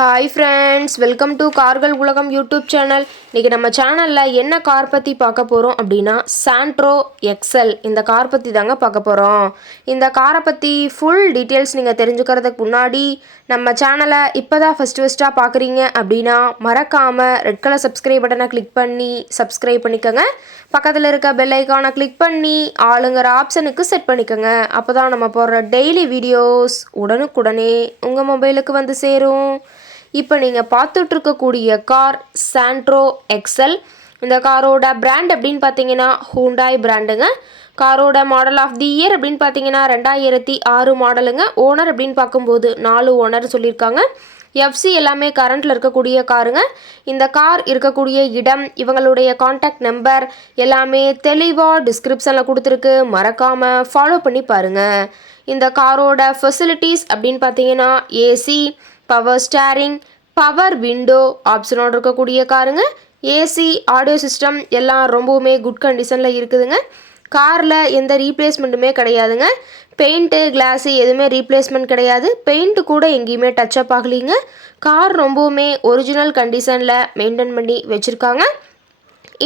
Hi friends, welcome to கார்கள் உலகம் YouTube channel. இன்றைக்கி நம்ம சேனலில் என்ன கார் பற்றி பார்க்க போகிறோம் அப்படின்னா சாண்ட்ரோ எக்ஸல் இந்த கார் பற்றி தாங்க பார்க்க போகிறோம். இந்த காரை பற்றி ஃபுல் டீட்டெயில்ஸ் நீங்கள் தெரிஞ்சுக்கிறதுக்கு முன்னாடி நம்ம சேனலை இப்போ தான் ஃபஸ்ட்டாக பார்க்குறீங்க அப்படின்னா மறக்காமல் ரெட் கலர் சப்ஸ்கிரைப் பட்டனை கிளிக் பண்ணி சப்ஸ்கிரைப் பண்ணிக்கோங்க. பக்கத்தில் இருக்க பெல் ஐக்கானை கிளிக் பண்ணி ஆளுங்கிற ஆப்ஷனுக்கு செட் பண்ணிக்கோங்க. அப்போ தான் நம்ம போடுற டெய்லி வீடியோஸ் உடனுக்குடனே உங்கள் மொபைலுக்கு வந்து சேரும். இப்போ நீங்கள் பார்த்துட்ருக்கக்கூடிய கார் சாண்ட்ரோ எக்ஸல். இந்த காரோட பிராண்ட் அப்படின்னு பார்த்தீங்கன்னா ஹூண்டாய் பிராண்டுங்க. காரோட மாடல் ஆஃப் தி இயர் அப்படின்னு பார்த்தீங்கன்னா 2006 மாடலுங்க. ஓனர் அப்படின்னு பார்க்கும்போது 4 ஓனர் சொல்லியிருக்காங்க. எஃப்சி எல்லாமே கரண்ட்டில் இருக்கக்கூடிய காருங்க. இந்த கார் இருக்கக்கூடிய இடம், இவங்களுடைய காண்டாக்ட் நம்பர் எல்லாமே தெளிவாக டிஸ்கிரிப்ஷனில் கொடுத்துருக்கு. மறக்காமல் ஃபாலோ பண்ணி பாருங்கள். இந்த காரோட ஃபெசிலிட்டிஸ் அப்படின்னு பார்த்தீங்கன்னா AC, power steering, power window ஆப்ஷனோடு இருக்கக்கூடிய காருங்க. ஏசி, ஆடியோ சிஸ்டம் எல்லாம் ரொம்பவுமே குட் கண்டிஷனில் இருக்குதுங்க. காரில் எந்த ரீப்ளேஸ்மெண்ட்டுமே கிடையாதுங்க. பெயிண்ட்டு, கிளாஸு எதுவுமே ரீப்ளேஸ்மெண்ட் கிடையாது. பெயிண்ட்டு கூட எங்கேயுமே டச்சப் ஆகலிங்க. கார் ரொம்பவுமே ஒரிஜினல் கண்டிஷனில் மெயின்டைன் பண்ணி வச்சுருக்காங்க.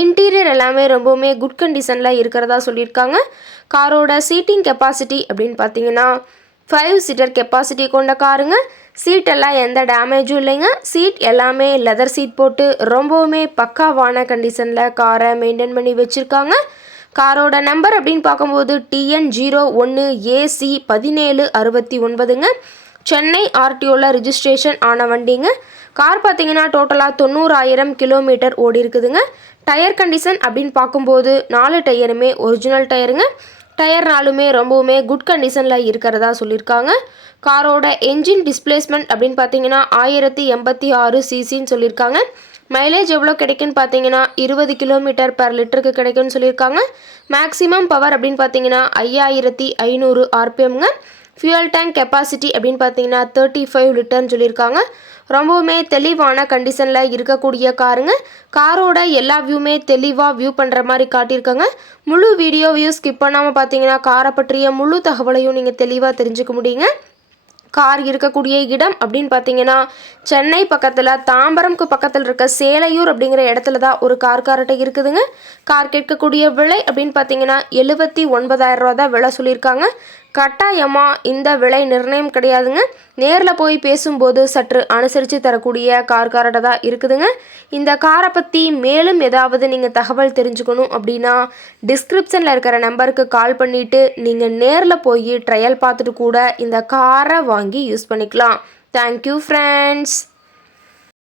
இன்டீரியர் எல்லாமே ரொம்பவுமே குட் கண்டிஷனில் இருக்கிறதா சொல்லியிருக்காங்க. காரோட சீட்டிங் கெப்பாசிட்டி அப்படின்னு பார்த்தீங்கன்னா 5 சீட்டர் கெப்பாசிட்டி கொண்ட காருங்க. சீட் எல்லாம் எந்த டேமேஜும் இல்லைங்க. சீட் எல்லாமே லெதர் சீட் போட்டு ரொம்பவுமே பக்காவான கண்டிஷனில் காரை மெயின்டைன் பண்ணி வச்சுருக்காங்க. காரோட நம்பர் அப்படின்னு பார்க்கும்போது TN01AC 1769ங்க. சென்னை ஆர்டிஓவில் ரிஜிஸ்ட்ரேஷன் ஆன வண்டிங்க. கார் பார்த்தீங்கன்னா டோட்டலாக 90,000 கிலோமீட்டர் ஓடி இருக்குதுங்க. டயர் கண்டிஷன் அப்படின்னு பார்க்கும்போது 4 டயருமே ஒரிஜினல் டயருங்க. டயர் 4மே ரொம்பவுமே குட் கண்டிஷனில் இருக்கிறதா சொல்லியிருக்காங்க. காரோட என்ஜின் டிஸ்பிளேஸ்மெண்ட் அப்படின்னு பார்த்தீங்கன்னா 1086 சிசின்னு சொல்லியிருக்காங்க. மைலேஜ் எவ்வளோ கிடைக்குன்னு பார்த்தீங்கன்னா 20 கிலோமீட்டர் பர் லிட்டருக்கு கிடைக்குன்னு சொல்லியிருக்காங்க. மேக்ஸிமம் பவர் அப்படின்னு பார்த்தீங்கன்னா 5500 ஆர்பிஎம்ங்க. ஃபியூயல் டேங்க் கெப்பாசிட்டி அப்படின்னு பார்த்தீங்கன்னா 35 லிட்டர்னு சொல்லியிருக்காங்க. ரொம்பவுமே தெளிவான கண்டிஷனில் இருக்கக்கூடிய காருங்க. காரோட எல்லா வியூமே தெளிவாக வியூ பண்ணுற மாதிரி காட்டியிருக்காங்க. முழு வீடியோவையும் ஸ்கிப் பண்ணாமல் பார்த்தீங்கன்னா காரை பற்றிய முழு தகவலையும் நீங்கள் தெளிவாக தெரிஞ்சுக்க முடியுங்க. கார் இருக்கக்கூடிய இடம் அப்படின்னு பார்த்தீங்கன்னா சென்னை பக்கத்தில் தாம்பரம்க்கு பக்கத்தில் இருக்க சேலையூர் அப்படிங்கிற இடத்துல தான் ஒரு கார்கிட்ட இருக்குதுங்க. கார் கேட்கக்கூடிய விலை அப்படின்னு பார்த்தீங்கன்னா 79,000 ரூபா தான் விலை சொல்லியிருக்காங்க. கட்டாயமாக இந்த விலை நிர்ணயம் கிடையாதுங்க. நேரில் போய் பேசும்போது சற்று அனுசரித்து தரக்கூடிய கார்கிட்ட தான் இருக்குதுங்க. இந்த காரை பற்றி மேலும் ஏதாவது நீங்கள் தகவல் தெரிஞ்சுக்கணும் அப்படின்னா டிஸ்கிரிப்ஷனில் இருக்கிற நம்பருக்கு கால் பண்ணிவிட்டு நீங்கள் நேரில் போய் ட்ரையல் பார்த்துட்டு கூட இந்த காரை வாங்கி யூஸ் பண்ணிக்கலாம். Thank you friends.